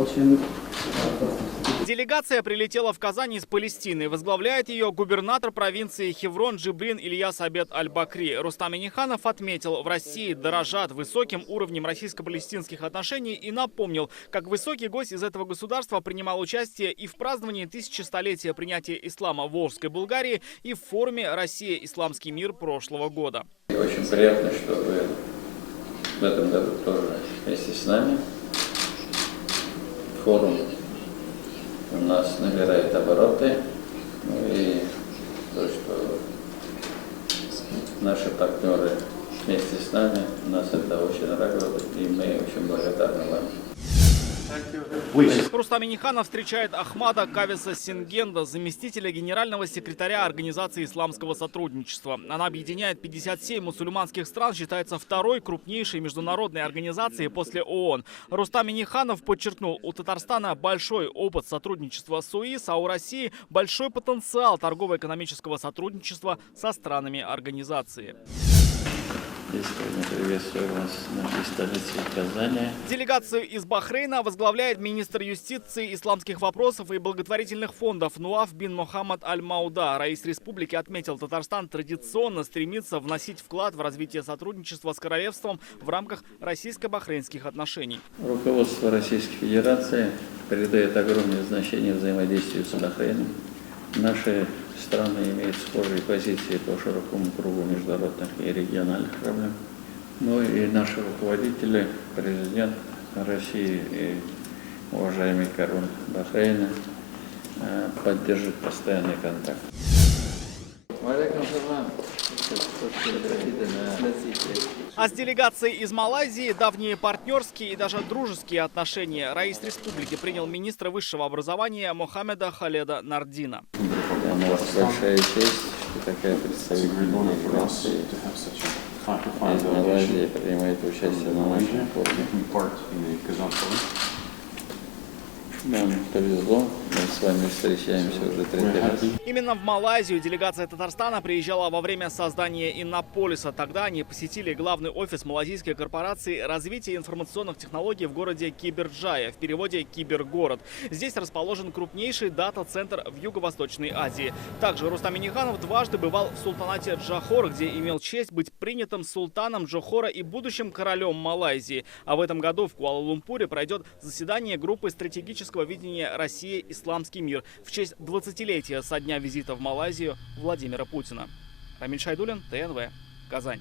очень... Делегация прилетела в Казань из Палестины. Возглавляет ее губернатор провинции Хеврон Джибрин Ильяс Абед Аль-Бакри. Рустам Минниханов отметил, в России дорожат высоким уровнем российско-палестинских отношений и напомнил, как высокий гость из этого государства принимал участие и в праздновании 1000-летия принятия ислама в Волжской Булгарии, и в форуме «Россия. Исламский мир» прошлого года. Очень приятно, что вы в этом году тоже вместе с нами. Форум у нас набирает обороты, и то, что наши партнеры вместе с нами, нас это очень радует, и мы очень благодарны вам. Рустам Минниханов встречает Ахмада Кависа Сингенда, заместителя генерального секретаря Организации исламского сотрудничества. Она объединяет 57 мусульманских стран, считается второй крупнейшей международной организацией после ООН. Рустам Минниханов подчеркнул, у Татарстана большой опыт сотрудничества с ОИС, а у России большой потенциал торгово-экономического сотрудничества со странами организации. Искренне приветствую вас в нашей столице Казани. Делегацию из Бахрейна возглавляет министр юстиции, исламских вопросов и благотворительных фондов Нуаф бин Мохаммад Аль-Мауда. Раис республики отметил, Татарстан традиционно стремится вносить вклад в развитие сотрудничества с королевством в рамках российско-бахрейнских отношений. Руководство Российской Федерации придает огромное значение взаимодействию с Бахрейном. Наши страны имеют схожие позиции по широкому кругу международных и региональных проблем. Ну и наши руководители, президент России и уважаемый король Бахрейна поддерживают постоянный контакт. А с делегацией из Малайзии давние партнерские и даже дружеские отношения. Раис республики принял министра высшего образования Мохаммеда Халеда Нардина. Для нас большая честь, что такая представительная делегация из Малайзии принимает участие на нашем форуме. Нам повезло, мы с вами встречаемся уже третий раз. Именно в Малайзию делегация Татарстана приезжала во время создания Иннополиса. Тогда они посетили главный офис малайзийской корпорации развития информационных технологий в городе Киберджая, в переводе «Кибергород». Здесь расположен крупнейший дата-центр в Юго-Восточной Азии. Также Рустам Минниханов дважды бывал в султанате Джохор, где имел честь быть принятым султаном Джохора и будущим королем Малайзии. А в этом году в Куала-Лумпуре пройдет заседание группы стратегического видения «Россия. Исламский мир» в честь 20-летия со дня визита в Малайзию Владимира Путина. Рамиль Шайдуллин, ТНВ, Казань.